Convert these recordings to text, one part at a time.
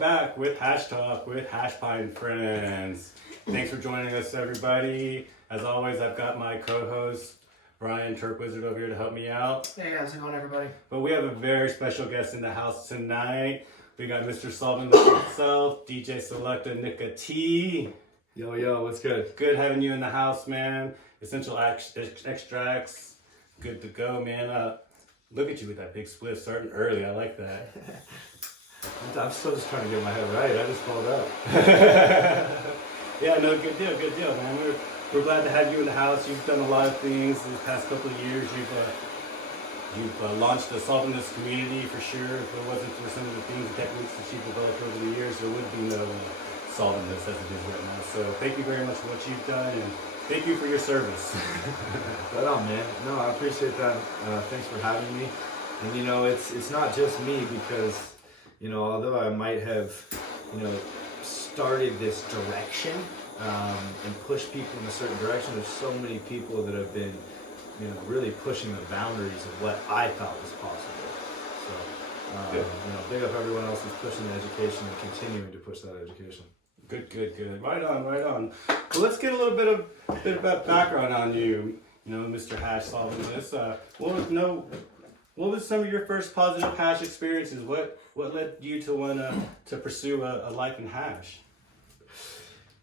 back with Hash Talk with Hash Pine Friends. Thanks for joining us, everybody. As always, I've got my co-host, Brian Turk Wizard, over here to help me out. Hey, how's it going, everybody? But we have a very special guest in the house tonight. We got Mr. Solvent himself, DJ Selecta Nikka T. Yo, what's good? Good having you in the house, man. Essential extracts, good to go, man. Look at you with that big split starting early. I like that. I'm still just trying to get my head right. I just pulled up. Yeah, no, good deal, man. We're glad to have you in the house. You've done a lot of things in the past couple of years. You've launched the solventness community for sure. If it wasn't for some of the things and techniques that you've developed over the years, there would be no solventness as it is right now. So thank you very much for what you've done, and thank you for your service. Right on, man. No, I appreciate that. Thanks for having me. And you know, it's not just me because, you know, although I might have, you know, started this direction and pushed people in a certain direction, there's so many people that have been, you know, really pushing the boundaries of what I thought was possible. So, you know, big up everyone else who's pushing the education and continuing to push that education. Good. Right on. Well, let's get a little bit about background on you. You know, Mr. Hash Solventness. What was some of your first positive hash experiences? What led you to want to pursue a life in hash?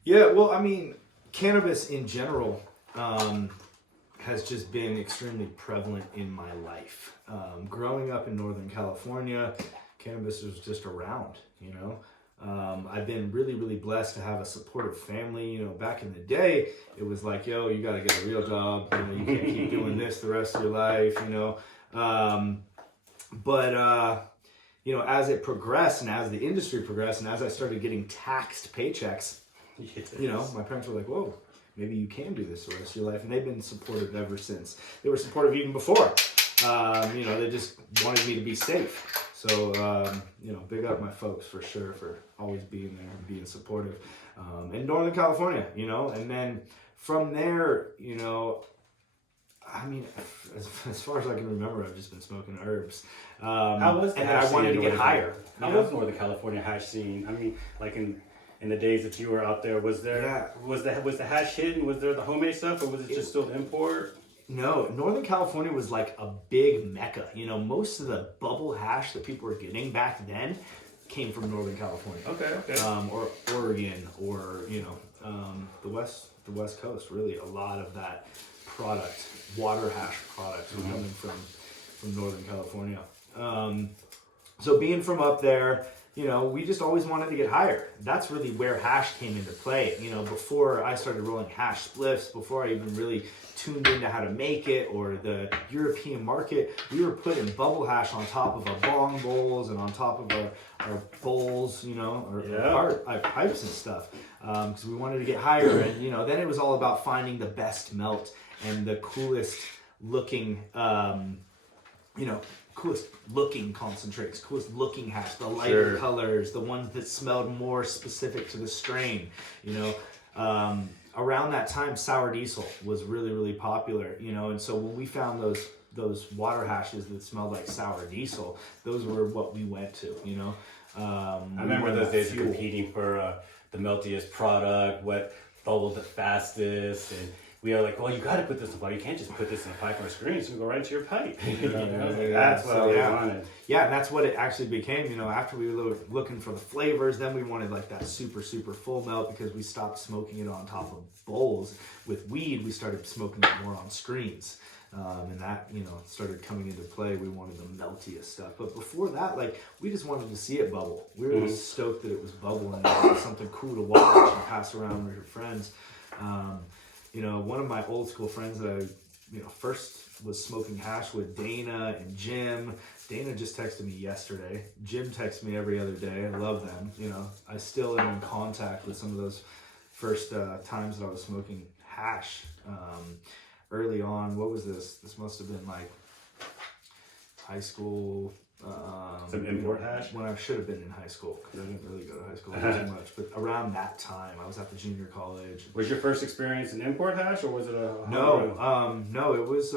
Yeah, well, I mean, cannabis in general has just been extremely prevalent in my life. Growing up in Northern California, cannabis was just around, you know. I've been really blessed to have a supportive family. You know, back in the day, it was like, yo, you got to get a real job. You know, you can't keep doing this the rest of your life, you know. You know, as it progressed and as the industry progressed and as I started getting taxed paychecks, you know, my parents were like, whoa, maybe you can do this the rest of your life. And they've been supportive ever since. They were supportive even before. You know, they just wanted me to be safe. So, you know, big up my folks for sure for always being there and being supportive. In Northern California, you know, and then from there, you know, I mean, as far as I can remember, I've just been smoking herbs. How was the and hash I wanted scene to get higher. How was Northern California hash scene? I mean, like in the days that you were out there, was the hash hidden? Was there the homemade stuff, or was it just still import? No, Northern California was like a big mecca. You know, most of the bubble hash that people were getting back then came from Northern California. Okay. Or Oregon, or you know, the West Coast. Really, a lot of that product, water hash products, were coming from Northern California. So being from up there, you know, we just always wanted to get higher. That's really where hash came into play. You know, before I started rolling hash spliffs, before I even really tuned into how to make it or the European market, we were putting bubble hash on top of our bong bowls and on top of our bowls, you know, our pipes and stuff, because we wanted to get higher. And, you know, then it was all about finding the best melt and the coolest looking, coolest looking concentrates, coolest looking hash, the lighter colors, the ones that smelled more specific to the strain, you know. Around that time, sour diesel was really popular, you know, and so when we found those water hashes that smelled like sour diesel, those were what we went to, you know. I remember those days of competing for the meltiest product, what bubbled the fastest, and we are like, well, you got to put this in a pipe. You can't just put this in a pipe or a screen. It's going to go right into your pipe. That's what we wanted. Yeah, and that's what it actually became. You know, after we were looking for the flavors, then we wanted like that super full melt because we stopped smoking it on top of bowls. With weed, we started smoking it more on screens. And that, you know, started coming into play. We wanted the meltiest stuff. But before that, like, we just wanted to see it bubble. We were just stoked that it was bubbling. It was something cool to watch and pass around with your friends. You know, one of my old school friends that I, you know, first was smoking hash with, Dana and Jim. Dana just texted me yesterday. Jim texts me every other day. I love them. You know, I still am in contact with some of those first times that I was smoking hash. Early on, what was this? This must have been like high school. Some import hash? When I should have been in high school, because I didn't really go to high school too much. But around that time, I was at the junior college. Was your first experience an import hash, or was it a No, it was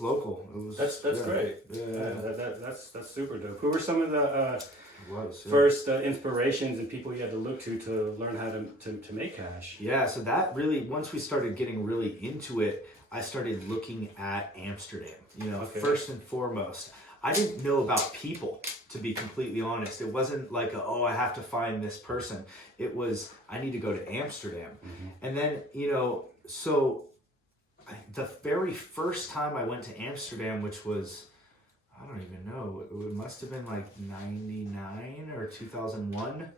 local. It was that's great. Yeah. That's super dope. Who were some of the was. Yeah. first inspirations and people you had to look to learn how to make hash. Yeah, so that really, once we started getting really into it, I started looking at Amsterdam. You know, Okay. first and foremost, I didn't know about people, to be completely honest. It wasn't like, I have to find this person. It was, I need to go to Amsterdam. And then, you know, so the very first time I went to Amsterdam, which was, I don't even know, it must have been like 99 or 2001,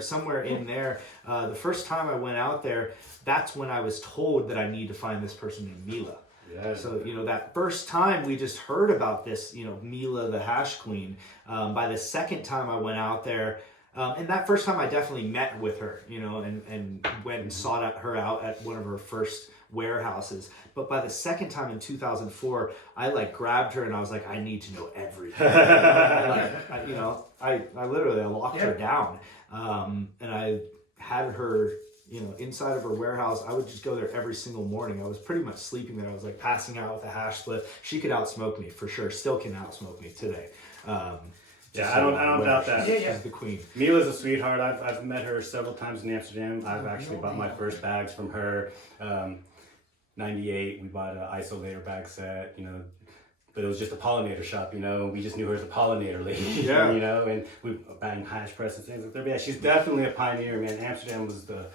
somewhere in there. The first time I went out there, that's when I was told that I need to find this person named Mila. Yeah. So, you know, that first time we just heard about this, you know, Mila, the hash queen. By the second time I went out there, and that first time I definitely met with her, you know, and went and sought her out at one of her first warehouses. But by the second time in 2004, I like grabbed her and I was like, I need to know everything. I literally locked her down, and I had her, you know, inside of her warehouse. I would just go there every single morning. I was pretty much sleeping there. I was like passing out with a hash split. She could outsmoke me for sure. Still can outsmoke me today. Yeah, I don't doubt that. She's the queen. Mila's a sweetheart. I've met her several times in Amsterdam. I've actually bought my first bags from her. 98, we bought an isolator bag set, you know, but it was just a pollinator shop, you know. We just knew her as a pollinator lady, you know, and we banged hash press and things like that. But yeah, she's definitely a pioneer, man. Amsterdam was the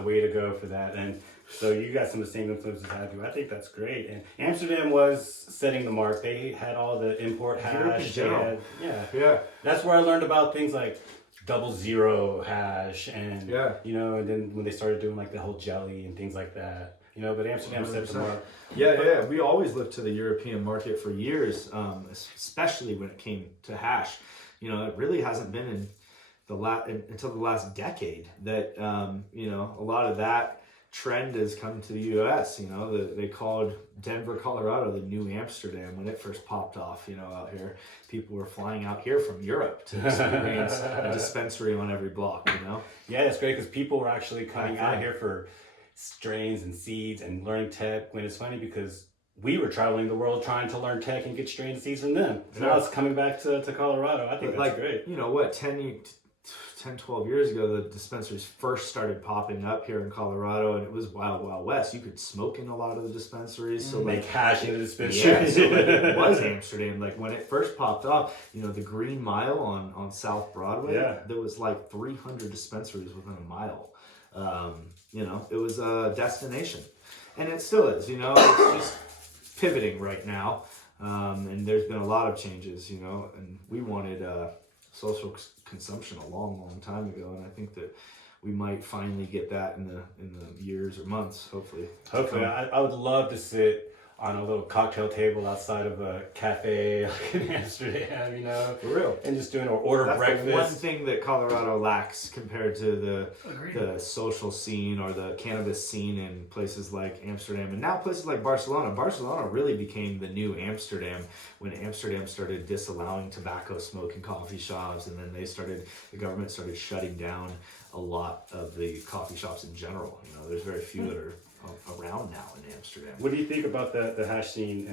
way to go for that. And so you got some of the same influences I do. I think that's great. And Amsterdam was setting the mark. They had all the import hash. Yeah. That's where I learned about things like 00 hash and you know, and then when they started doing like the whole jelly and things like that. You know, but Amsterdam set the mark. Yeah. We always looked to the European market for years, especially when it came to hash. You know, it really hasn't been until the last decade that you know, a lot of that trend has come to the U.S. You know, they called Denver, Colorado, the new Amsterdam when it first popped off. You know, out here, people were flying out here from Europe to experience a dispensary on every block. You know. Yeah, it's great because people were actually coming out here for strains and seeds and learning tech. When it's funny because we were traveling the world trying to learn tech and get strain and seeds from them. So now it's coming back to Colorado. I think that's great. You know what, 12 years ago, the dispensaries first started popping up here in Colorado, and it was wild, wild west. You could smoke in a lot of the dispensaries. So make hash in the dispensary. Yeah, so like, it was Amsterdam. Like when it first popped off, you know, the Green Mile on South Broadway, there was like 300 dispensaries within a mile. You know, it was a destination, and it still is. You know, it's just pivoting right now, and there's been a lot of changes. You know, and we wanted social consumption a long, long time ago, and I think that we might finally get that in the years or months. Hopefully, I would love to sit on a little cocktail table outside of a cafe like in Amsterdam, you know, for real, and just doing order breakfast. The one thing that Colorado lacks compared to the social scene or the cannabis scene in places like Amsterdam and now places like Barcelona. Barcelona really became the new Amsterdam when Amsterdam started disallowing tobacco smoke in coffee shops, and then the government started shutting down a lot of the coffee shops in general. You know, there's very few that are around now in Amsterdam. What do you think about the hash scene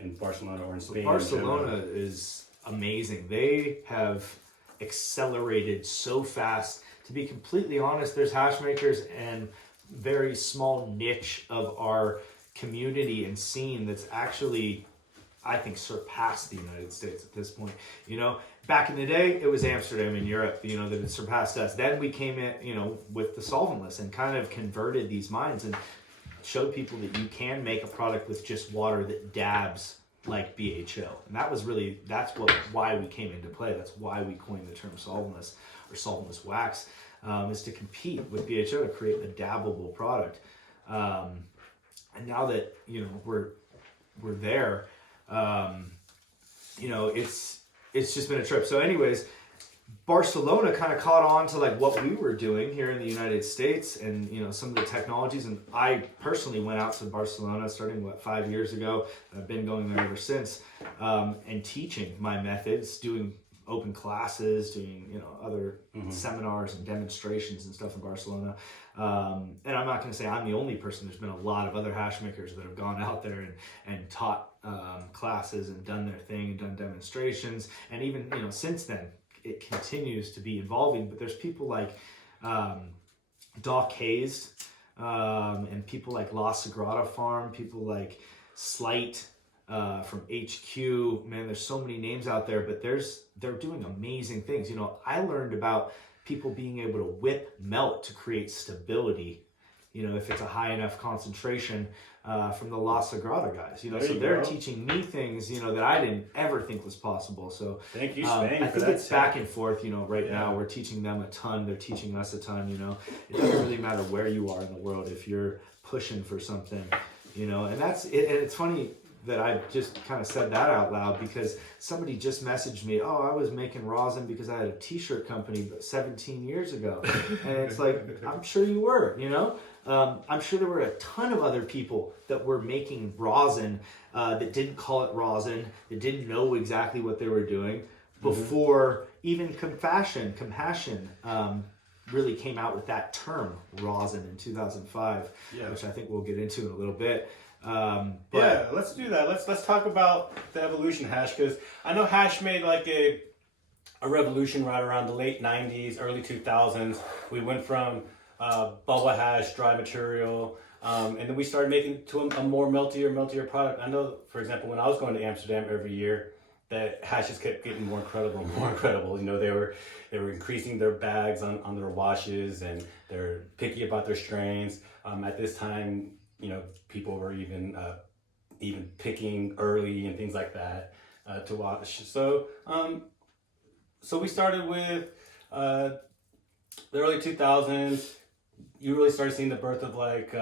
in Barcelona or in Spain? Barcelona is amazing. They have accelerated so fast. To be completely honest, there's hash makers and very small niche of our community and scene that's actually, I think, surpassed the United States at this point. You know, back in the day, it was Amsterdam in Europe, you know, that had surpassed us. Then we came in, you know, with the solventless and kind of converted these minds and showed people that you can make a product with just water that dabs like BHO. And why we came into play. That's why we coined the term solventless or solventless wax, is to compete with BHO to create a dabbable product. And now that, you know, we're there, you know, it's just been a trip. So anyways, Barcelona kind of caught on to like what we were doing here in the United States and, you know, some of the technologies. And I personally went out to Barcelona starting 5 years ago. I've been going there ever since, and teaching my methods, doing open classes, doing, you know, other seminars and demonstrations and stuff in Barcelona. And I'm not going to say I'm the only person. There's been a lot of other hash makers that have gone out there and taught classes and done their thing and done demonstrations. And even, you know, since then, it continues to be evolving. But there's people like Doc Hayes, and people like La Sagrada Farm, people like Slight from HQ. Man, there's so many names out there, but they're doing amazing things. You know, I learned about people being able to whip melt to create stability, you know, if it's a high enough concentration, from the La Sagrada guys, you know, so they're teaching me things, you know, that I didn't ever think was possible. So thank you, Spain, I think it's back and forth, you know, right now we're teaching them a ton. They're teaching us a ton, you know, it doesn't really matter where you are in the world if you're pushing for something, you know, and that's it. And it's funny that I just kind of said that out loud because somebody just messaged me, oh, I was making rosin because I had a t-shirt company 17 years ago. And it's like, I'm sure you were, you know? I'm sure there were a ton of other people that were making rosin that didn't call it rosin, that didn't know exactly what they were doing before even compassion really came out with that term, rosin, in 2005, which I think we'll get into in a little bit. Yeah, let's do that. Let's talk about the evolution hash, because I know hash made like a revolution right around the late 90s, early 2000s. We went from bubble hash, dry material, and then we started making to a more meltier product. I know, for example, when I was going to Amsterdam every year, that hashes kept getting more incredible. You know, they were increasing their bags on their washes, and they're picky about their strains. At this time, you know, people were even picking early and things like that to wash. So we started with the early 2000s. You really started seeing the birth of like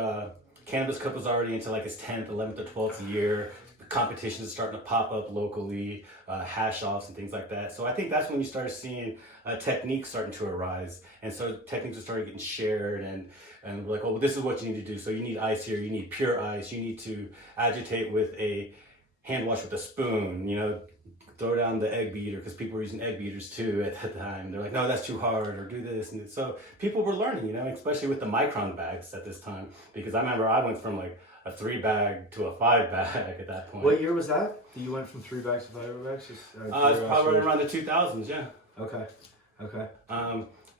Cannabis Cup was already into like its 10th, 11th, or 12th year. Competitions starting to pop up locally, hash offs and things like that. So I think that's when you started seeing techniques starting to arise, and so techniques started getting shared, and we're like, oh, well, this is what you need to do. So you need ice here, you need pure ice, you need to agitate with a hand wash with a spoon, you know, throw down the egg beater, because people were using egg beaters too at the time. They're like, no, that's too hard, or do this. And so people were learning, you know, especially with the micron bags at this time, because I remember I went from like a 3-bag to a 5-bag at that point. What year was that? You went from 3 bags to 5 bags? It's probably around the 2000s, yeah. Okay.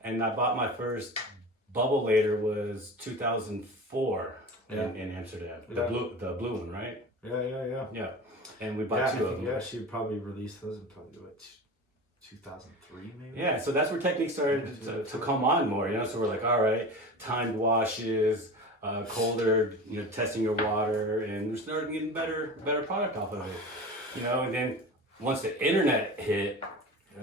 And I bought my first bubble later was 2004 in Amsterdam. The blue one, right? Yeah. And we bought 2 of them. Yeah, she probably released those in probably what, 2003 maybe? Yeah, so that's where techniques started to come on more, you know. So we're like, all right, timed washes, colder, you know, testing your water, and we started getting better product off of it, you know. And then once the internet hit,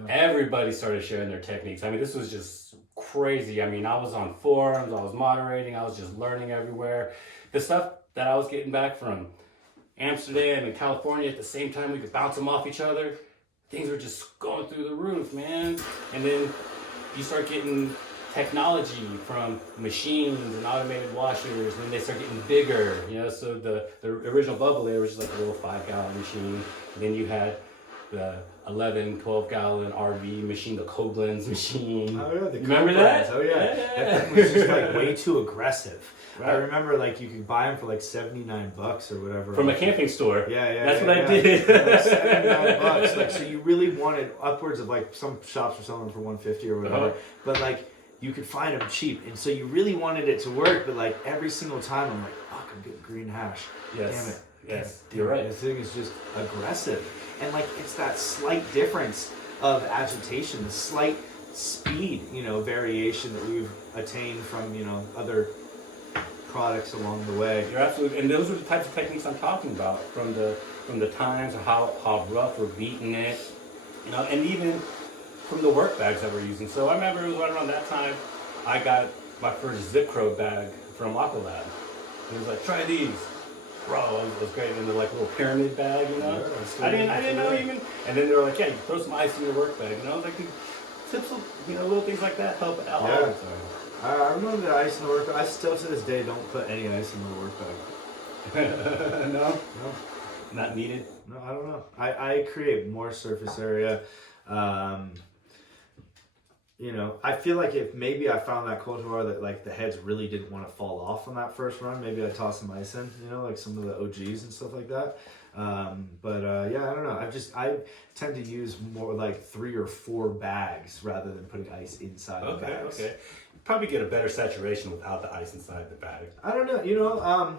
everybody started sharing their techniques. I mean, this was just crazy. I mean, I was on forums, I was moderating, I was just learning everywhere. The stuff that I was getting back from Amsterdam and California at the same time, we could bounce them off each other. Things were just going through the roof, man. And then you start getting technology from machines and automated washers, and they start getting bigger, you know. So the original bubble layer was just like a little 5-gallon machine. And then you had the 11, 12-gallon RV machine, the Koblenz machine. Oh yeah, remember that? Oh yeah. That thing was just like way too aggressive. Right. I remember like you could buy them for like $79 or whatever. From a camping store. Yeah. That's what I did. Like $79. Like, so you really wanted upwards of like, some shops were selling them for $150 or whatever. But like you could find them cheap, and so you really wanted it to work. But like every single time, I'm like, fuck, I'm getting green hash. Yes. Damn it. Yes. You're right. This thing is just aggressive, and like it's that slight difference of agitation, the slight speed, you know, variation that we've attained from, you know, other products along the way. You're absolutely, and those are the types of techniques I'm talking about, from the times of how rough we're beating it, you know, and even from the work bags that we're using. So I remember it was right around that time I got my first Zip Crow bag from Aqualab. It was like, try these. Bro, it was great. And they're like a little pyramid bag, you know. Yeah, I didn't know even. And then they were like, yeah, you throw some ice in your work bag, you know, like tips, you know, little things like that help out. Yeah. I remember the ice in the work bag. I still to this day don't put any ice in the work bag. No, not needed. No, I don't know. I create more surface area. you know, I feel like if maybe I found that cultivar that like the heads really didn't want to fall off on that first run, maybe I'd toss some ice in, you know, like some of the OGs and stuff like that. Yeah, I don't know. I tend to use more like 3 or 4 bags rather than putting ice inside the bags. Okay. Probably get a better saturation without the ice inside the bag. I don't know. You know,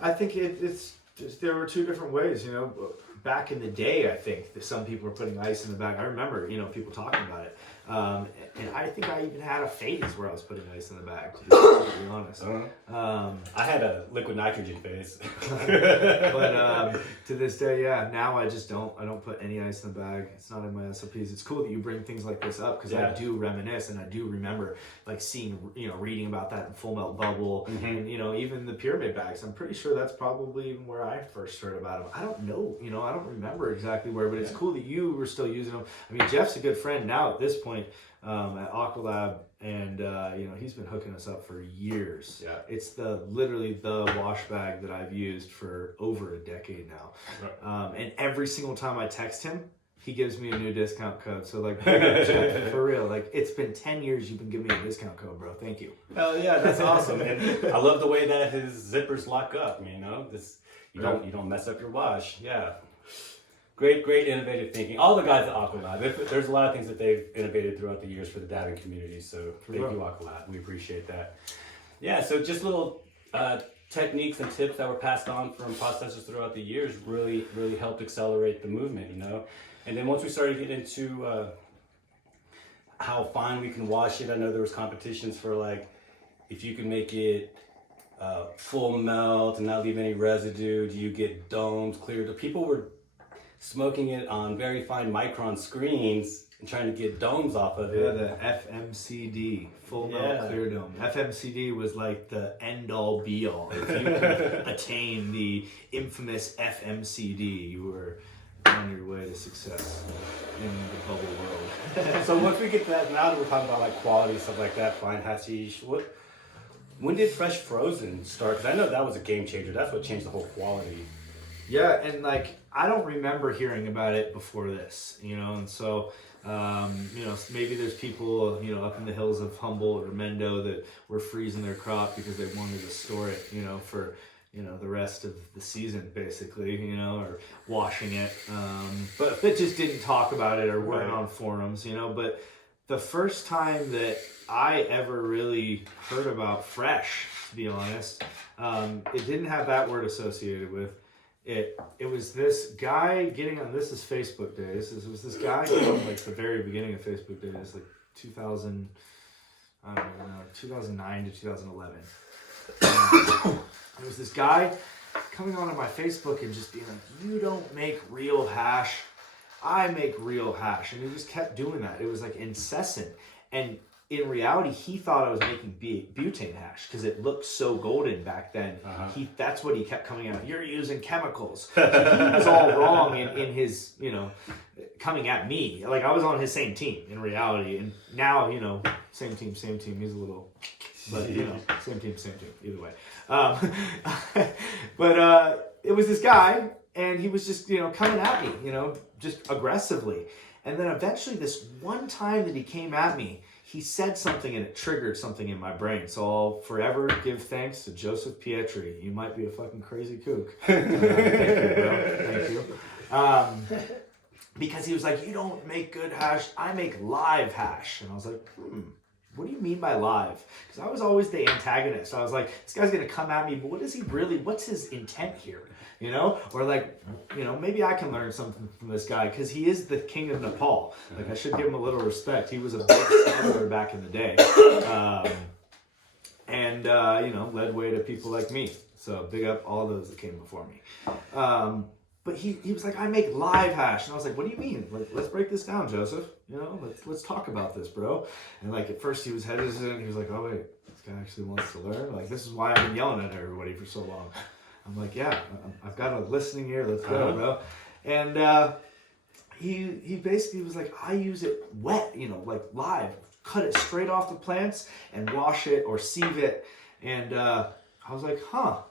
I think it's just, there were 2 different ways. You know, back in the day, I think that some people were putting ice in the bag. I remember, you know, people talking about it. And I think I even had a phase where I was putting ice in the bag, to be completely honest. I had a liquid nitrogen phase. But to this day, yeah, now I don't put any ice in the bag. It's not in my SOPs. It's cool that you bring things like this up because I do reminisce and I do remember like seeing, you know, reading about that in Full Melt Bubble and, you know, even the pyramid bags. I'm pretty sure that's probably even where I first heard about them. I don't know, you know, I don't remember exactly where, but it's cool that you were still using them. I mean, Jeff's a good friend now at this point. At Aqualab, and you know, he's been hooking us up for years. Yeah, it's literally the wash bag that I've used for over a decade now. Right. And every single time I text him, he gives me a new discount code. So like, for real, like it's been 10 years you've been giving me a discount code, bro. Thank you. Hell yeah, that's awesome. And I love the way that his zippers lock up. You know, you don't mess up your wash. Yeah. Great innovative thinking. All the guys at Aqualab, there's a lot of things that they've innovated throughout the years for the dabbing community. So thank you, Aqualab. We appreciate that. Yeah, so just little techniques and tips that were passed on from processors throughout the years really helped accelerate the movement, you know. And then once we started getting into how fine we can wash it, I know there was competitions for like, if you can make it full melt and not leave any residue, do you get domes cleared? People were smoking it on very fine micron screens and trying to get domes off of it. Yeah, the FMCD, full melt clear dome. FMCD was like the end all be all. If you could attain the infamous FMCD, you were on your way to success in the bubble world. So once we get to that, now that we're talking about like quality, stuff like that, fine hashish, when did fresh frozen start? Because I know that was a game changer. That's what changed the whole quality. Yeah, and like I don't remember hearing about it before this, you know, and so you know, maybe there's people, you know, up in the hills of Humboldt or Mendo that were freezing their crop because they wanted to store it, you know, for, you know, the rest of the season basically, you know, or washing it, but that just didn't talk about it or weren't on forums, you know. But the first time that I ever really heard about fresh, to be honest, it didn't have that word associated with it. It was this guy getting on, this is Facebook days. This was this guy from like the very beginning of Facebook days, like 2000, I don't know, 2009 to 2011. There was this guy coming onto my Facebook and just being like, "You don't make real hash, I make real hash," and he just kept doing that. It was like incessant, and in reality, he thought I was making butane hash because it looked so golden back then. That's what he kept coming out. "You're using chemicals." So he was all wrong in his, you know, coming at me. Like I was on his same team in reality, and now, you know, same team. He's a little, but you know, same team. Either way. But it was this guy, and he was just, you know, coming at me, you know, just aggressively. And then eventually, this one time that he came at me, he said something and it triggered something in my brain. So I'll forever give thanks to Joseph Pietri. You might be a fucking crazy kook. Thank you, bro. Thank you. Because he was like, "You don't make good hash, I make live hash." And I was like, what do you mean by live? Because I was always the antagonist. I was like, this guy's going to come at me, but what's his intent here? You know? Or like, you know, maybe I can learn something from this guy because he is the king of Nepal. Like I should give him a little respect. He was a big scholar back in the day. You know, led way to people like me. So big up all those that came before me. But he was like, "I make live hash." And I was like, "What do you mean? Like, let's break this down, Joseph. You know, let's talk about this, bro." And like at first he was hesitant. He was like, "Oh wait, this guy actually wants to learn. Like this is why I've been yelling at everybody for so long." I'm like, "Yeah, I've got a listening ear. Let's go, bro." And he basically was like, "I use it wet, you know, like live. Cut it straight off the plants and wash it or sieve it." And I was like, "Huh,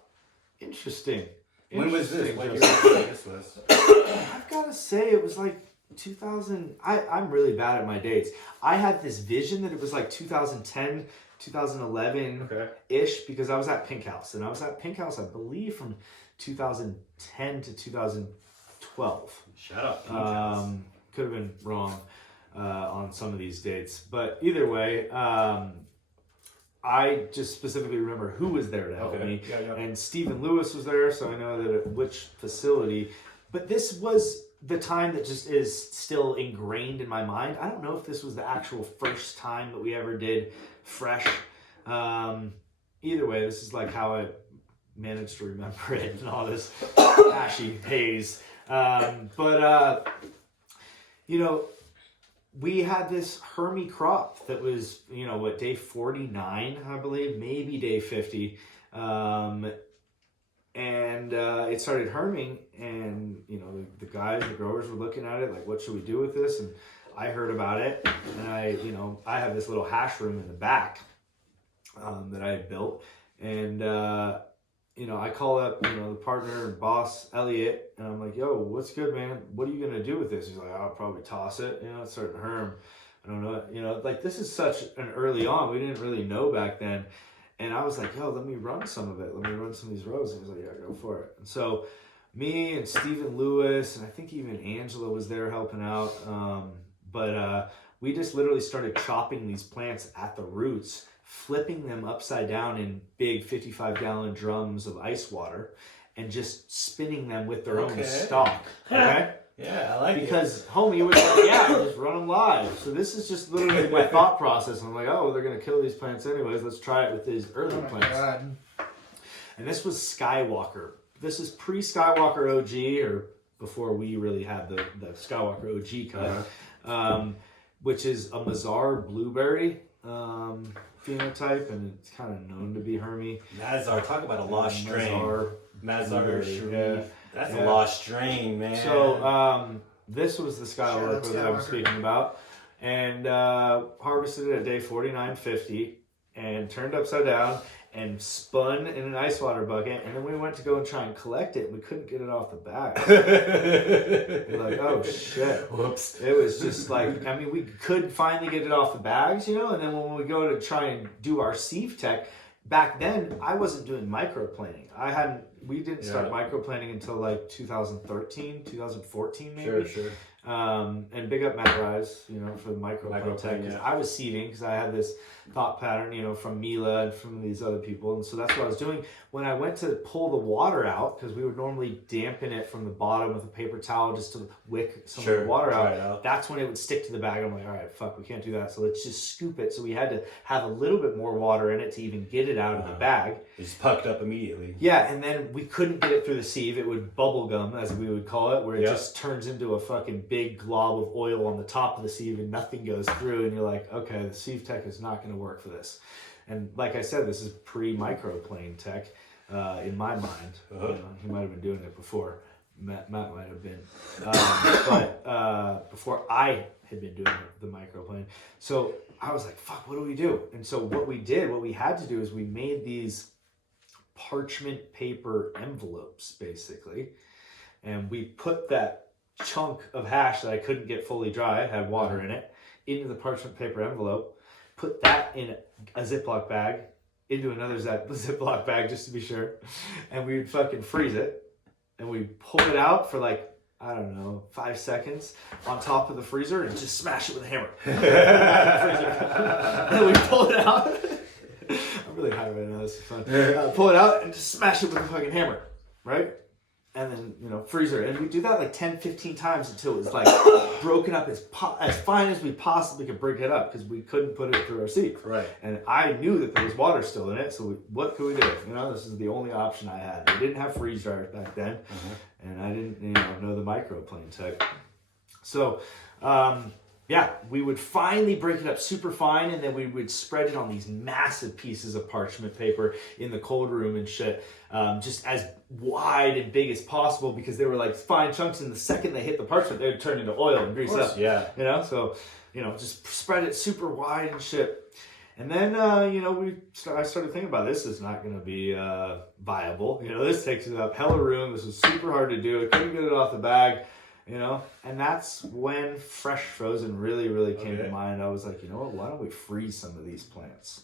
interesting." When was this? What year this was? I've got to say it was like 2000. I'm really bad at my dates. I had this vision that it was like 2010, 2011-ish, because I was at Pink House. And I was at Pink House, I believe, from 2010 to 2012. Shout out Pink House. Could have been wrong on some of these dates. But either way, I just specifically remember who was there to help me. Yeah. And Stephen Lewis was there, so I know that at which facility. But this was the time that just is still ingrained in my mind. I don't know if this was the actual first time that we ever did fresh. Either way, this is like how I managed to remember it and all this ashy haze. We had this Hermie crop that was, day 49, I believe, maybe day 50. It started herming, and, the guys, the growers were looking at it like, what should we do with this? And I heard about it, and I have this little hash room in the back that I had built. And, I call up, the partner and boss, Elliot, and I'm like, yo, what's good, man? What are you going to do with this? He's like, I'll probably toss it. It's starting to herm. I don't know. This is such an early on. We didn't really know back then. And I was like, yo, let me run some of it. Let me run some of these rows. And he's like, yeah, go for it. And so me and Stephen Lewis, and I think even Angela was there helping out. We just literally started chopping these plants at the roots, flipping them upside down in big 55-gallon drums of ice water, and just spinning them with their own stalk. Okay? Yeah, I like it. Because homie was like, yeah, just run them live. So this is just literally my thought process. I'm like, oh, they're going to kill these plants anyways. Let's try it with these early plants. God. And this was Skywalker. This is pre-Skywalker OG, or before we really had the Skywalker OG cut, which is a Mazar blueberry phenotype, and it's kind of known to be Hermie. Mazar, talk about a lost strain. Mazar Sharif. Yeah. That's a lost strain, man. So this was the Skywalker that I was speaking about, and harvested it at day 49.50, and turned upside down and spun in an ice water bucket, and then we went to go and try and collect it, and we couldn't get it off the bag. We're like, oh shit. Whoops. It was just like, we could finally get it off the bags, and then when we go to try and do our sieve tech, back then I wasn't doing microplaning. We didn't start microplaning until like 2013, 2014 maybe. Sure. And big up Matt Rise, for the microplane tech. Yeah. I was sieving because I had this thought pattern, from Mila and from these other people. And so that's what I was doing. When I went to pull the water out, because we would normally dampen it from the bottom with a paper towel just to wick some of the water out. That's when it would stick to the bag. I'm like, all right, fuck, we can't do that. So let's just scoop it. So we had to have a little bit more water in it to even get it out of the bag. It just pucked up immediately. Yeah, and then we couldn't get it through the sieve. It would bubble gum, as we would call it, where it just turns into a fucking big glob of oil on the top of the sieve and nothing goes through. And you're like, okay, the sieve tech is not going to work for this. And like I said, this is pre-microplane tech in my mind. He might have been doing it before. Matt might have been. But before I had been doing the microplane. So I was like, fuck, what do we do? And so what we had to do is we made these parchment paper envelopes, basically. And we put that chunk of hash that I couldn't get fully dry, had water in it, into the parchment paper envelope, put that in a Ziploc bag, into another Ziploc bag just to be sure, and we would fucking freeze it, and we'd pull it out for 5 seconds on top of the freezer and just smash it with a hammer. And then we pull it out. I'm really high right now, this is fun. Pull it out and just smash it with a fucking hammer, right? And then, freezer. And we do that 10, 15 times until it was broken up as fine as we possibly could break it up, because we couldn't put it through our sieve. Right. And I knew that there was water still in it, so what could we do? This is the only option I had. We didn't have freeze dryers back then, and I didn't know the microplane tech. So, we would finally break it up super fine, and then we would spread it on these massive pieces of parchment paper in the cold room and shit, just as wide and big as possible, because they were fine chunks, and the second they hit the parchment, they would turn into oil and grease up. Yeah. So, just spread it super wide and shit. And then, I started thinking about this is not going to be viable. This takes up hella room. This is super hard to do. I couldn't get it off the bag. you know? And that's when fresh frozen really came to mind. I was like, you know what, why don't we freeze some of these plants?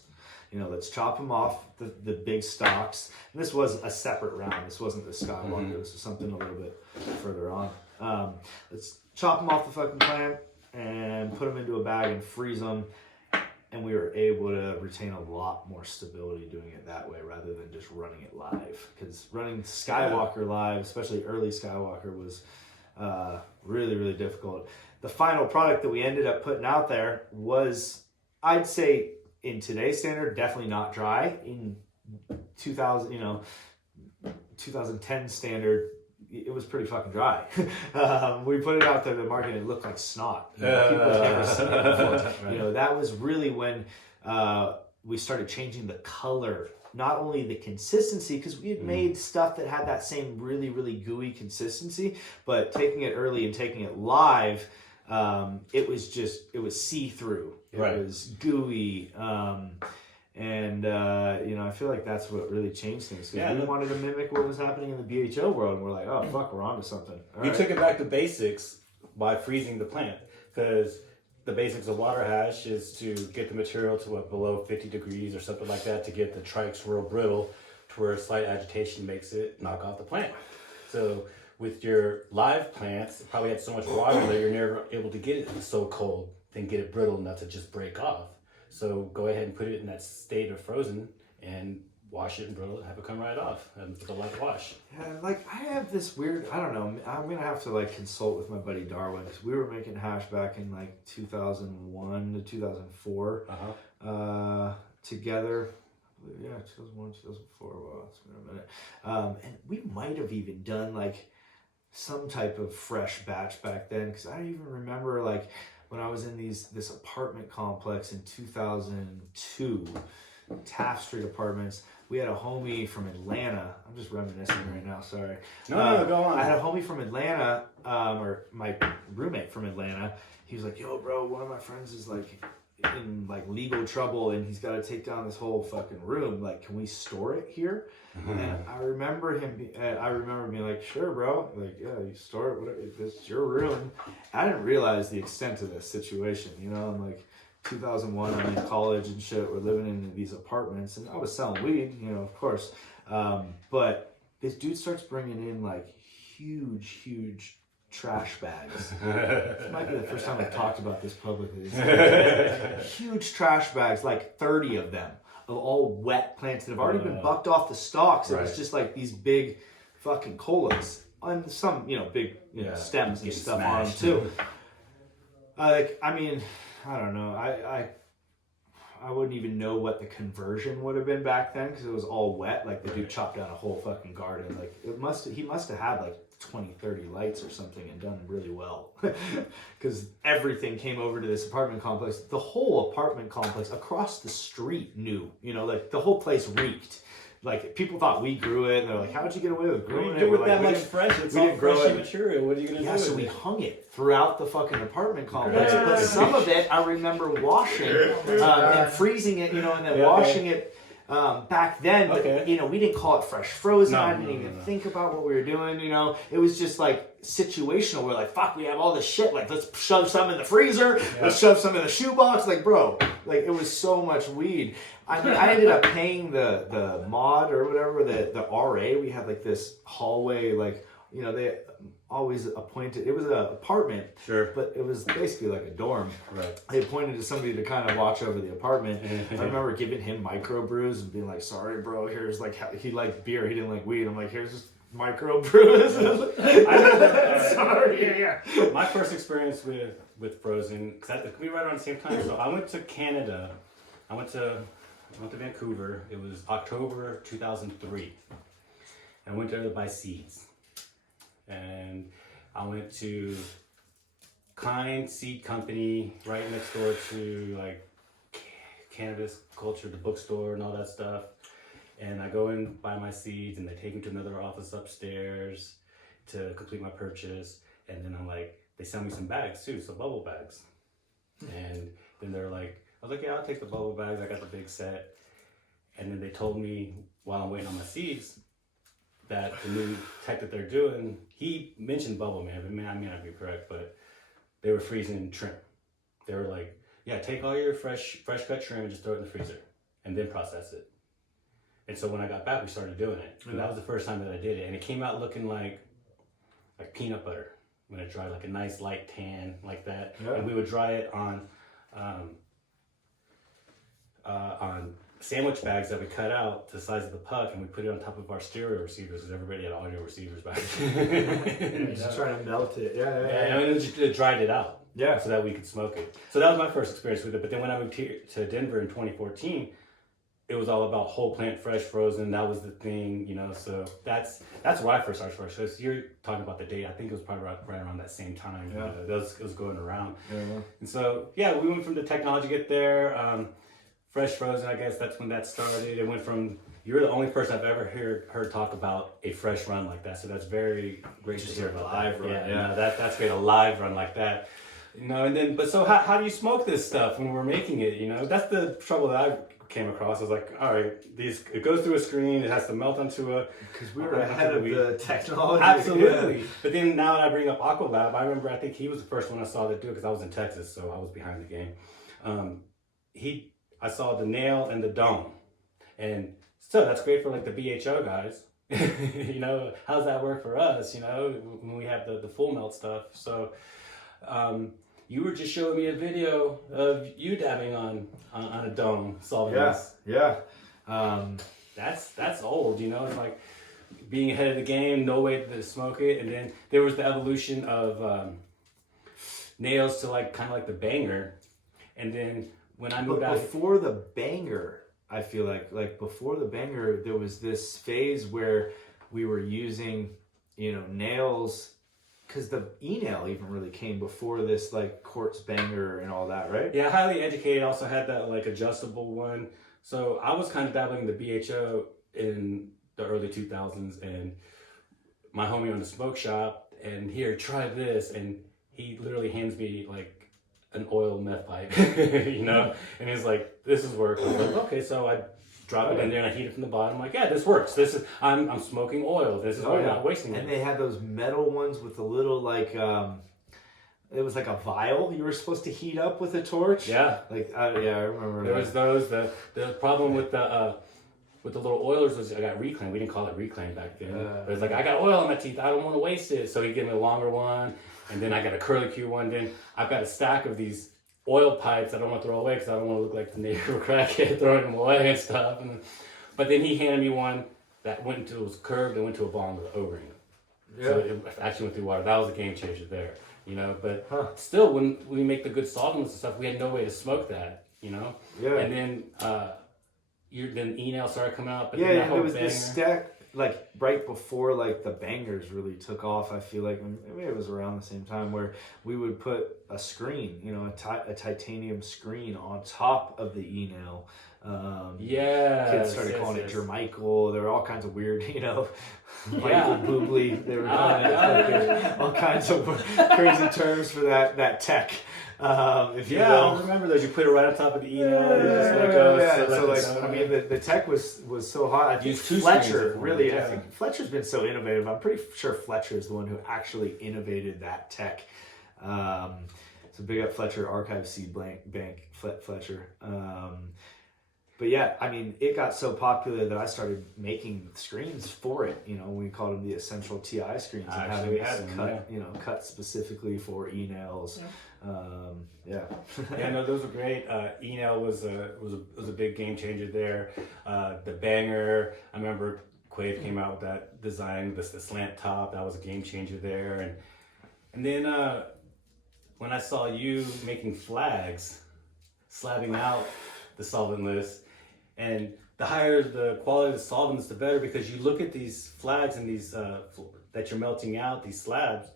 You know, let's chop them off the big stalks. And this was a separate round. This wasn't the Skywalker. This was something a little bit further on. Let's chop them off the fucking plant and put them into a bag and freeze them. And we were able to retain a lot more stability doing it that way rather than just running it live. Because running Skywalker live, especially early Skywalker, was really difficult. The final product that we ended up putting out there was, I'd say, in today's standard, definitely not dry. In 2010 standard, it was pretty fucking dry. We put it out there to the market and it looked like snot. You know, people had never seen it before. Right. You know, that was really when we started changing the color, not only the consistency, because we had made stuff that had that same really gooey consistency, but taking it early and taking it live, it was see-through. It was gooey. I feel like that's what really changed things. We wanted to mimic what was happening in the BHO world, and we're like, oh, fuck, we're onto something. We took it back to basics by freezing the plant, because the basics of water hash is to get the material to below 50 degrees or something like that to get the trikes real brittle to where slight agitation makes it knock off the plant. So with your live plants, it probably had so much water that you're never able to get it so cold, then get it brittle enough to just break off. So go ahead and put it in that state of frozen and wash it and brittle it, have it come right off with a light wash. Yeah, like I have this weird, I don't know, I'm going to have to like consult with my buddy Darwin, because we were making hash back in like 2001 to 2004 together. Yeah, 2001, 2004, well, it's been a minute. And we might have even done like some type of fresh batch back then, because I even remember like when I was in this apartment complex in 2002, Taft Street Apartments, we had a homie from Atlanta. I'm just reminiscing right now, sorry. No, go on. I had a homie from Atlanta, or my roommate from Atlanta. He was like, yo, bro, one of my friends is like in like legal trouble and he's got to take down this whole fucking room. Like, can we store it here? And I remember being like, sure, bro. Like, yeah, you store it, whatever. It's your room. I didn't realize the extent of this situation, you know. I'm like, 2001, I'm in college and shit. We're living in these apartments, and I was selling weed, you know, of course. But this dude starts bringing in like huge trash bags. This might be the first time I've talked about this publicly. Huge trash bags, like 30 of them, of all wet plants that have already been bucked off the stalks. It was just like these big fucking colas and some, you know, big stems and stuff on them too. I don't know. I wouldn't even know what the conversion would have been back then, because it was all wet. Like the dude chopped down a whole fucking garden. Like he must have had like 20, 30 lights or something and done really well, because everything came over to this apartment complex. The whole apartment complex across the street knew, you know, like the whole place reeked. Like people thought we grew it, and they're like, "How'd you get away with growing it?" What do you do with that much fresh? It's all fresh material. What are you gonna do? Yeah, so we hung it throughout the fucking apartment complex. But some of it, I remember washing and freezing it, you know, and then washing it back then. But you know, we didn't call it fresh frozen. I didn't even think about what we were doing. You know, it was just like situational. We're like, "Fuck, we have all this shit. Like, let's shove some in the freezer. Let's shove some in the shoebox." Like, bro, like it was so much weed. I mean, I ended up paying the mod or whatever, the RA. We had like this hallway, like, you know, they always appointed, it was an apartment, but it was basically like a dorm. Right. They appointed somebody to kind of watch over the apartment. I remember giving him microbrews and being like, sorry, bro, here's like, he liked beer, he didn't like weed. I'm like, here's just microbrews. Sorry. My first experience with frozen, because it could be right around the same time. So I went to Canada. I went to Vancouver. It was October 2003. I went there to buy seeds. And I went to Kind Seed Company right next door to like Cannabis Culture, the bookstore and all that stuff. And I go in, buy my seeds, and they take me to another office upstairs to complete my purchase. And then I'm like, they send me some bags too, some bubble bags. And then they're like, I was like, yeah, I'll take the bubble bags. I got the big set. And then they told me while I'm waiting on my seeds, that the new tech that they're doing, he mentioned bubble, man. But man, I may not be correct, but they were freezing trim. They were like, yeah, take all your fresh cut trim and just throw it in the freezer and then process it. And so when I got back, we started doing it. And that was the first time that I did it. And it came out looking like peanut butter when it dried, like a nice light tan like that. Yeah. And we would dry it on sandwich bags that we cut out to the size of the puck, and we put it on top of our stereo receivers because everybody had audio receivers back then. Just trying to melt it. Yeah. And it dried it out. Yeah. So that we could smoke it. So that was my first experience with it. But then when I moved here to Denver in 2014, it was all about whole plant fresh frozen. That was the thing, you know. So that's where I first started fresh. So you're talking about the date. I think it was probably right around that same time. Yeah. It was going around. Yeah. And so yeah, we went from the technology get there. Fresh frozen, I guess that's when that started. It went from, you're the only person I've ever heard talk about a fresh run like that. So that's very great to hear about. Live run. Yeah. That's great, a live run like that. You know, and then, but so how do you smoke this stuff when we're making it? You know, that's the trouble that I came across. I was like, all right, it goes through a screen, it has to melt onto a... Because we were ahead of the technology. Absolutely. Yeah. But then now that I bring up Aqualab, I remember, I think he was the first one I saw that do it because I was in Texas, so I was behind the game. I saw the nail and the dome. And so that's great for like the BHO guys. You know, how's that work for us, you know, when we have the full melt stuff. So you were just showing me a video of you dabbing on a dome solving this. Yeah. That's old, you know. It's like being ahead of the game, no way to smoke it. And then there was the evolution of nails to like kind of like the banger. And then when I moved out before the banger, I feel like before the banger, there was this phase where we were using, you know, nails. Because the e-nail even really came before this, like, quartz banger and all that, right? Yeah, Highly Educated also had that, like, adjustable one. So I was kind of dabbling in the BHO in the early 2000s, and my homie owned a smoke shop, and here, try this, and he literally hands me, like, an oil meth pipe, you know? And he's like, this is work. I was like, okay, so I drop it in there and I heat it from the bottom. I'm like, yeah, this works. I'm smoking oil. This is why I'm not wasting it. And they had those metal ones with the little like it was like a vial you were supposed to heat up with a torch. Yeah. Like I remember. There was those. The problem with the little oilers was I got reclaim. We didn't call it reclaim back then. But it's like, I got oil on my teeth. I don't want to waste it. So he gave me a longer one, and then I got a curlicue one. Then I've got a stack of these oil pipes I don't want to throw away because I don't want to look like the neighbor crackhead throwing them away and stuff. But then he handed me one that it was curved and went to a bong with an O-ring. Yeah. So it actually went through water. That was a game changer there, you know. But still, when we make the good solvents and stuff, we had no way to smoke that, you know. Yeah. And then then e-nail started coming out. But and there was this stack like right before like the bangers really took off. I feel like maybe it was around the same time where we would put a screen, you know, a titanium screen on top of the e-nail. Kids started calling it Jermichael. There were all kinds of weird, you know, Michael Bublé. They were calling it all kinds of crazy terms for that tech. If you will. I remember those. You put it right on top of the e-nail. So I mean, the tech was so hot. I think Fletcher really. I think Fletcher's been so innovative. I'm pretty sure Fletcher is the one who actually innovated that tech. So big up Fletcher, Archive Seed Bank, Fletcher. But yeah, I mean, it got so popular that I started making screens for it. You know, we called them the Essential TI screens, and having cut, cut specifically for e-nails. Yeah. No, those were great. E-nail was a big game changer there. The banger, I remember Quave came out with that design, the slant top. That was a game changer there, and then when I saw you making flags, slabbing out the solventless. And the higher the quality of the solvents, the better, because you look at these flags and these that you're melting out, these slabs,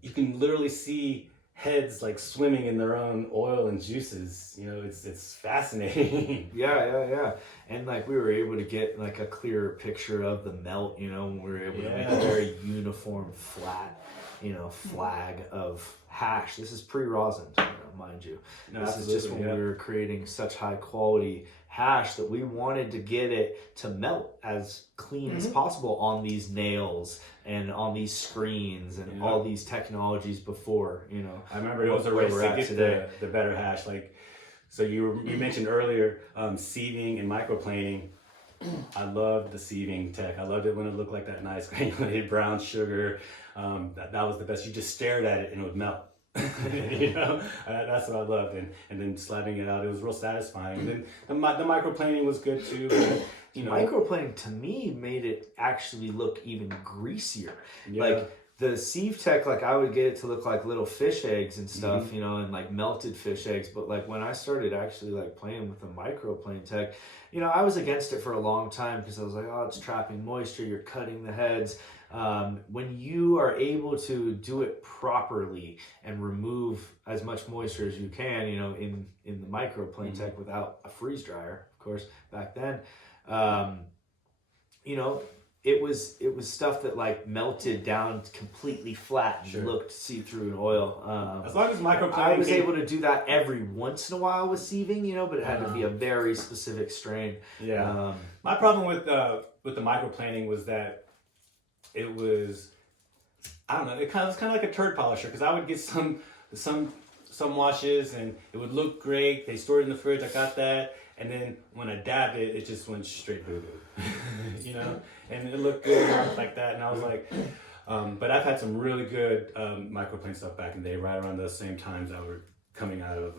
you can literally see heads like swimming in their own oil and juices. You know, it's fascinating. Yeah. And like we were able to get like a clearer picture of the melt, you know, and we were able to make a very uniform, flat, you know, flag of hash. This is pre-rosin, mind you. No, This is just when we were creating such high quality hash that we wanted to get it to melt as clean as possible on these nails and on these screens and all these technologies before, I remember it was a race to get the better hash. Like, so you mentioned earlier sieving and microplaning. I loved the sieving tech. I loved it when it looked like that nice granulated brown sugar. That was the best. You just stared at it and it would melt. That's what I loved. And then slapping it out, it was real satisfying. And then the microplaning was good too. Microplaning to me made it actually look even greasier. Like the sieve tech, like I would get it to look like little fish eggs and stuff, and like melted fish eggs. But like when I started actually like playing with the microplane tech, I was against it for a long time because I was like, oh, it's trapping moisture, you're cutting the heads. When you are able to do it properly and remove as much moisture as you can, in the microplane tech without a freeze dryer, of course, back then, it was stuff that like melted down completely flat and looked see-through in oil. As long as microplaning, I was able to do that every once in a while with sieving, but it had to be a very specific strain. Yeah. My problem with the microplaning was that it was, I don't know, it was kind of like a turd polisher, because I would get some washes and it would look great. They stored it in the fridge. I got that. And then when I dabbed it, it just went straight boo-boo, and it looked good like that. And I was like, but I've had some really good microplane stuff back in the day, right around those same times that were coming out of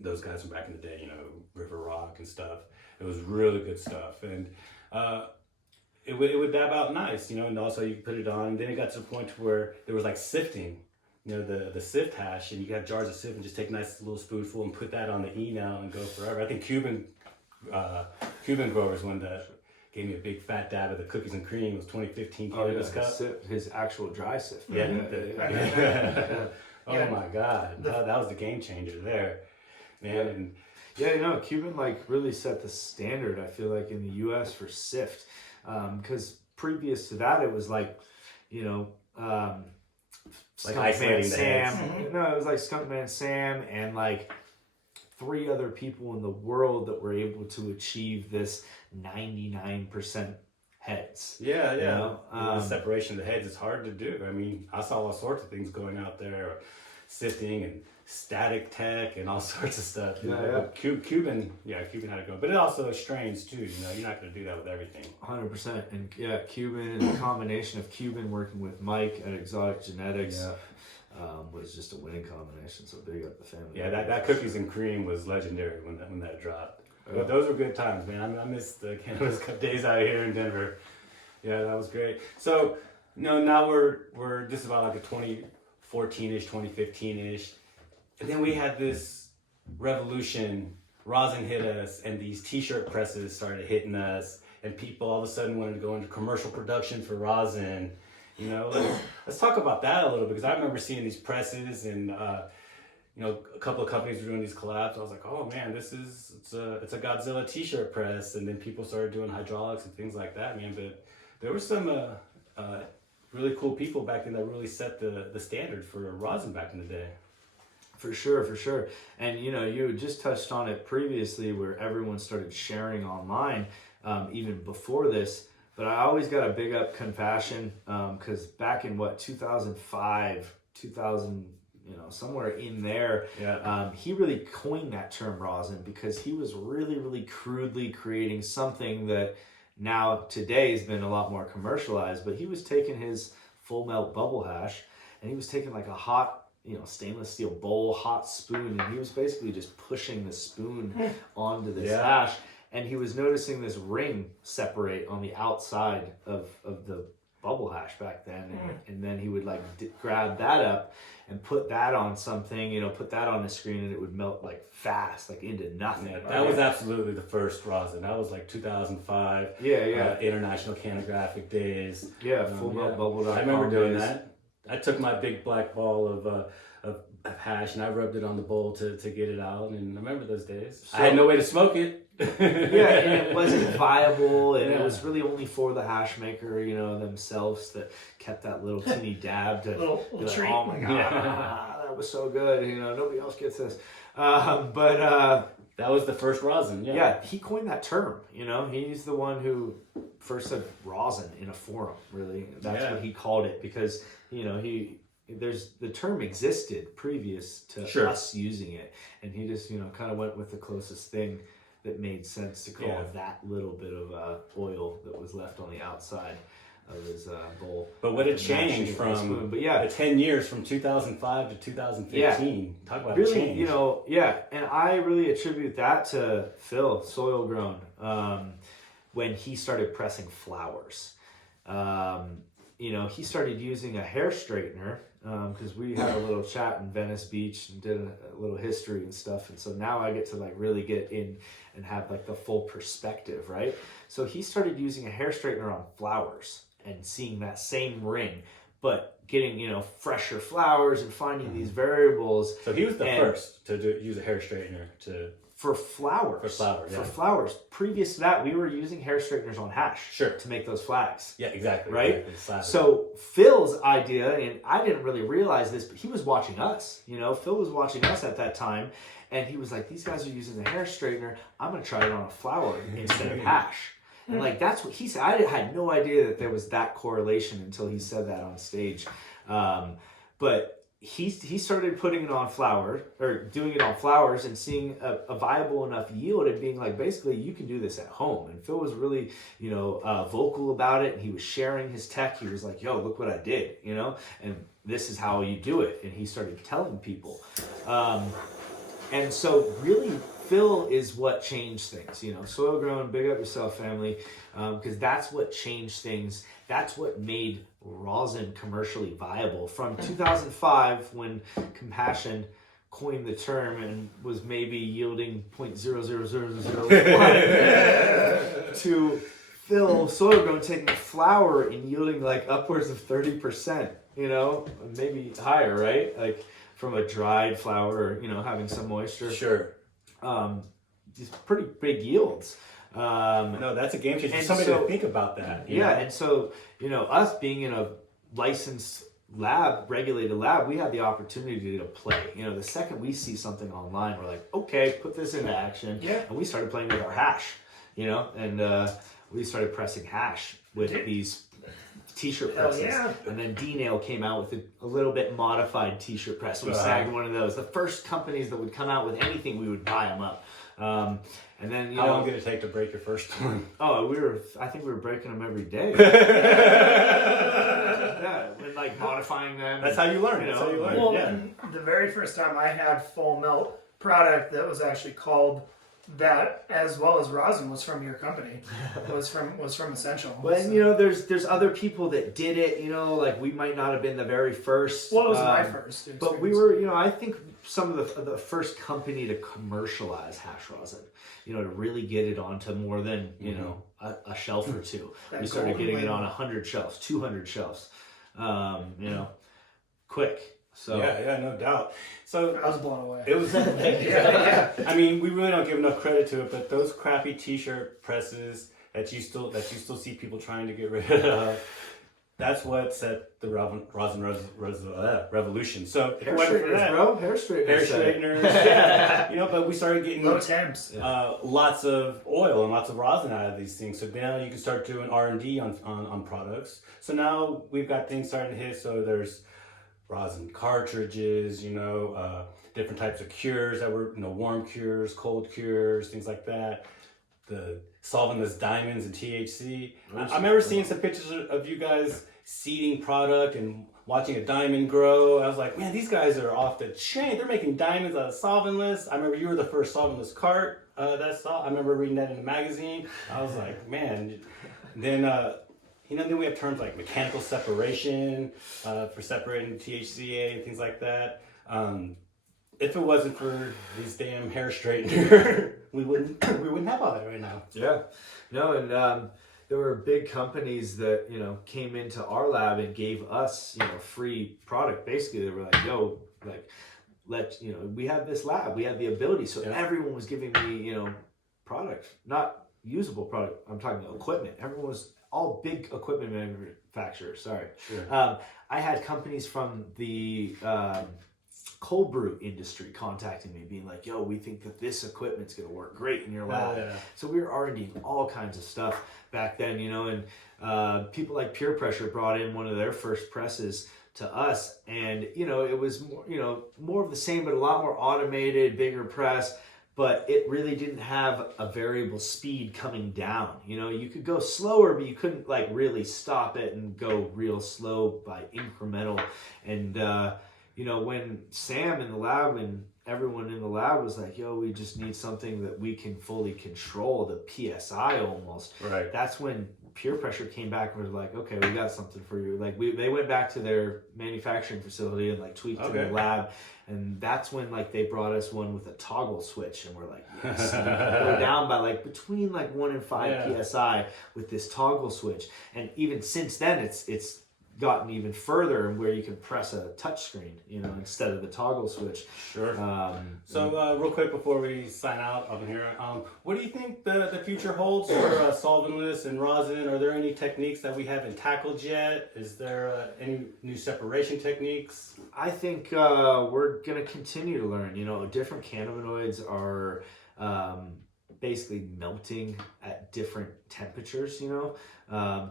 those guys from back in the day, River Rock and stuff. It was really good stuff. And it would dab out nice, and also you could put it on. And then it got to the point where there was like sifting, the sift hash, and you got jars of sift and just take a nice little spoonful and put that on the now and go forever. I think Cuban growers one that gave me a big fat dab of the cookies and cream. It was 2015 cannabis cup. His actual dry sift. Yeah. Oh my God, that was the game changer there, man. And Cuban like really set the standard, I feel like, in the U.S. for sift, because previous to that it was like, like isolating the heads. No, it was like Skunkman Sam and like 3 other people in the world that were able to achieve this 99% heads. Yeah. The separation of the heads is hard to do. I mean, I saw all sorts of things going out there, sifting and static tech and all sorts of stuff. Cuban had to go, but it also strains too. You're not going to do that with everything. 100%. And Cuban, and the combination of Cuban working with Mike at Exotic Genetics was just a winning combination. So big up the family. Yeah, that cookies and cream was legendary when that dropped. But those were good times, man. I miss the Cannabis Cup days out here in Denver. Yeah, that was great. So now we're just about like a 2014-ish, 2015-ish. And then we had this revolution. Rosin hit us, and these t-shirt presses started hitting us, and people all of a sudden wanted to go into commercial production for rosin. Let's talk about that a little bit, because I remember seeing these presses, and a couple of companies were doing these collabs. I was like, oh man, it's a Godzilla t-shirt press. And then people started doing hydraulics and things like that, man. But there were some really cool people back then that really set the standard for rosin back in the day. For sure. And you had just touched on it previously, where everyone started sharing online, even before this. But I always got to big up Confashion, because back in 2005, 2000, somewhere in there, he really coined that term rosin, because he was really, really crudely creating something that now today has been a lot more commercialized. But he was taking his full melt bubble hash, and he was taking like a hot, stainless steel bowl, hot spoon, and he was basically just pushing the spoon onto this hash, and he was noticing this ring separate on the outside of the bubble hash back then, and then he would like grab that up and put that on something, put that on the screen, and it would melt like fast, like into nothing. Yeah, that was absolutely the first rosin. That was like 2005. International Canographic days. Full melt bubble. I remember doing that. I took my big black ball of hash and I rubbed it on the bowl to get it out, and I remember those days. I had no way to smoke it. and it wasn't viable, and Yeah. it was really only for the hash maker, themselves that kept that little teeny dab to little be like, treat. oh my god, Yeah. that was so good. Nobody else gets this. But That was the first rosin. yeah, he coined that term. He's the one who first said rosin in a forum. Really, that's what he called it, because the term existed previous to us using it, and he just kind of went with the closest thing that made sense to call it that little bit of oil that was left on the outside of his bowl. But what it changed from spoon. But the 10 years from 2005 to 2015. Talk about really, change. and I really attribute that to Phil Soil Grown, when he started pressing flowers. He started using a hair straightener, because we had a little chat in Venice Beach and did a little history and stuff, and so now I get to really get in and have the full perspective, right? So he started using a hair straightener on flowers and seeing that same ring, but getting fresher flowers and finding these variables. So he was the first to use a hair straightener for flowers. For flowers. Previous to that, we were using hair straighteners on hash to make those flags. Yeah, exactly. Right? Exactly. So Phil's idea, and I didn't really realize this, but he was watching us. Phil was watching us at that time, and he was like, these guys are using the hair straightener. I'm going to try it on a flower instead of hash. And that's what he said. I had no idea that there was that correlation until he said that on stage. But he started putting it on flour, or doing it on flowers, and seeing a viable enough yield, and being like, basically, you can do this at home. And Phil was really, vocal about it, and he was sharing his tech. He was like, yo, look what I did, and this is how you do it. And he started telling people. And so really, Phil is what changed things. Soil Grown, big up yourself, family, because that's what changed things. That's what made rosin commercially viable. From 2005, when Compassion coined the term and was maybe yielding 0.00001, to Phil Soil Grown taking flour and yielding upwards of 30%, maybe higher, right? From a dried flour, having some moisture. Sure. These pretty big yields. No, that's a game changer. Somebody to think about that. And so, us being in a licensed lab, regulated lab, we had the opportunity to play. The second we see something online, we're like, okay, put this into action. Yeah. And we started playing with our hash, and we started pressing hash with these t-shirt presses. Yeah. And then D-Nail came out with a little bit modified t-shirt press. We snagged one of those. The first companies that would come out with anything, we would buy them up. And then how long did it take to break your first one? Oh, I think we were breaking them every day. And modifying them. That's how you learn. That's how you learn. Well, the very first time I had full melt product that was actually called that, as well as rosin, was from your company. was from Essential. Well, and there's other people that did it. We might not have been the very first. Well, it was my first experience. But we were, I think some of the first company to commercialize hash rosin. To really get it onto more than a shelf or two. We started getting it on 100 shelves, 200 shelves. Quick. So yeah, no doubt. So I was blown away. It was. I mean, we really don't give enough credit to it, but those crappy T-shirt presses that you still see people trying to get rid of, that's what set the rosin revolution. So hair straighteners, bro. Hair straighteners. But we started getting low temps. Lots of oil and lots of rosin out of these things. So now you can start doing R&D on products. So now we've got things starting to hit. So there's rosin cartridges, different types of cures that were, warm cures, cold cures, things like that. The solventless diamonds and THC. I remember seeing some pictures of you guys seeding product and watching a diamond grow. I was like, man, these guys are off the chain. They're making diamonds out of solventless. I remember you were the first solventless cart that I saw. I remember reading that in a magazine. I was like, man. Then then we have terms like mechanical separation for separating THCA and things like that. If it wasn't for this damn hair straightener, we wouldn't have all that right now. Yeah, no, and there were big companies that came into our lab and gave us free product. Basically, they were like, "Yo, we have this lab, we have the ability." So everyone was giving me product, not usable product. I'm talking equipment. Everyone was all big equipment manufacturers. Sorry. Sure. I had companies from the cold brew industry contacting me, being like, "Yo, we think that this equipment's gonna work great in your lab." So we were R&D all kinds of stuff back then, you know. And people like Pure Pressure brought in one of their first presses to us, and you know, it was more, you know, more of the same, but a lot more automated, bigger press. But it really didn't have a variable speed coming down. You know, you could go slower, but you couldn't like really stop it and go real slow by incremental. And you know, when Sam in the lab and everyone in the lab was like, "Yo, we just need something that we can fully control, the PSI almost." Right. That's when Pure Pressure came back and was like, "Okay, we got something for you." Like they went back to their manufacturing facility and like tweaked in the lab, and that's when like they brought us one with a toggle switch, and we're like, "Yes, you can go down by like between like 1 and 5 PSI with this toggle switch." And even since then, it's gotten even further, and where you can press a touch screen, you know, instead of the toggle switch. Sure. So real quick before we sign out up in here, what do you think the future holds for solventless and rosin? Are there any techniques that we haven't tackled yet? Is there any new separation techniques? I think we're going to continue to learn. You know, different cannabinoids are basically melting at different temperatures, you know.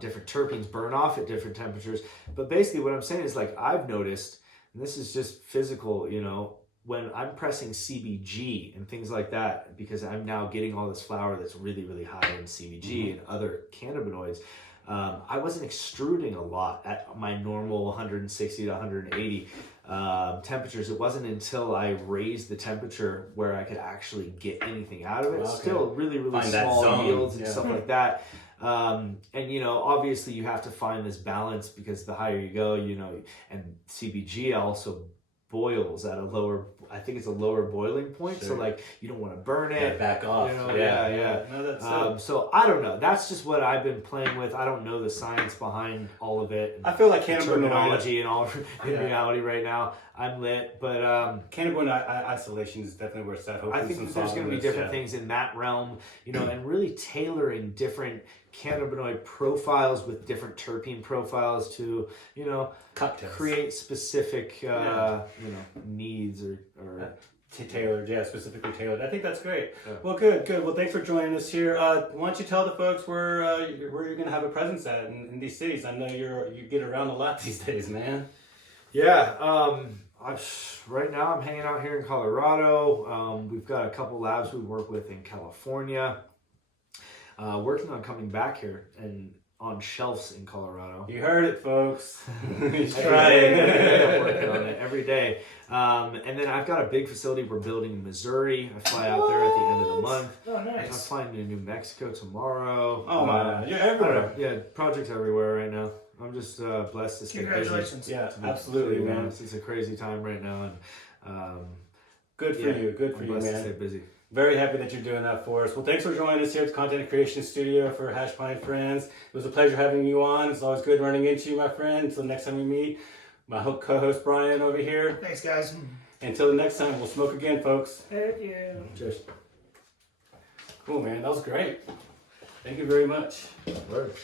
Different terpenes burn off at different temperatures. But basically what I'm saying is, like, I've noticed, and this is just physical, you know, when I'm pressing CBG and things like that, because I'm now getting all this flower that's really, really high in CBG and other cannabinoids, I wasn't extruding a lot at my normal 160 to 180 temperatures. It wasn't until I raised the temperature where I could actually get anything out of it. Okay. Still really, really Find that small zone. yields and stuff like that. And you know, obviously you have to find this balance, because the higher you go, you know, and CBG also boils at a lower, I think it's a lower boiling point. Sure. So like, you don't want to burn it. Yeah, back off. You know, No, that's so I don't know. That's just what I've been playing with. I don't know the science behind all of it. I feel like terminology and all in reality right now. I'm lit, but cannabinoid isolation is definitely where it's at. I think that there's going to be different things in that realm, you know, and really tailoring different cannabinoid profiles with different terpene profiles to, you know, cocktails. Create specific, you know, needs or tailored, specifically tailored. I think that's great. Yeah. Well, good. Well, thanks for joining us here. Why don't you tell the folks where you're going to have a presence at in these cities? I know you get around a lot these days, man. Yeah. Right now I'm hanging out here in Colorado. We've got a couple labs we work with in California. Working on coming back here and on shelves in Colorado. You heard it, folks. He's I'm working on it every day. And then I've got a big facility we're building in Missouri. I fly out there at the end of the month. Oh, nice. I'm flying to New Mexico tomorrow. Oh, man. You're everywhere. Yeah, projects everywhere right now. I'm just blessed to stay Congratulations. busy. Yeah, absolutely, man. It's a crazy time right now, and good for you. Good for I'm you, blessed man. to stay busy. Very happy that you're doing that for us. Well, thanks for joining us here at the Content Creation Studio for Hash Pine Friends. It was a pleasure having you on. It's always good running into you, my friend. Until next time we meet, my co-host Brian over here. Thanks, guys. Until the next time, we'll smoke again, folks. Heck yeah. Cheers. Cool, man. That was great. Thank you very much. Word.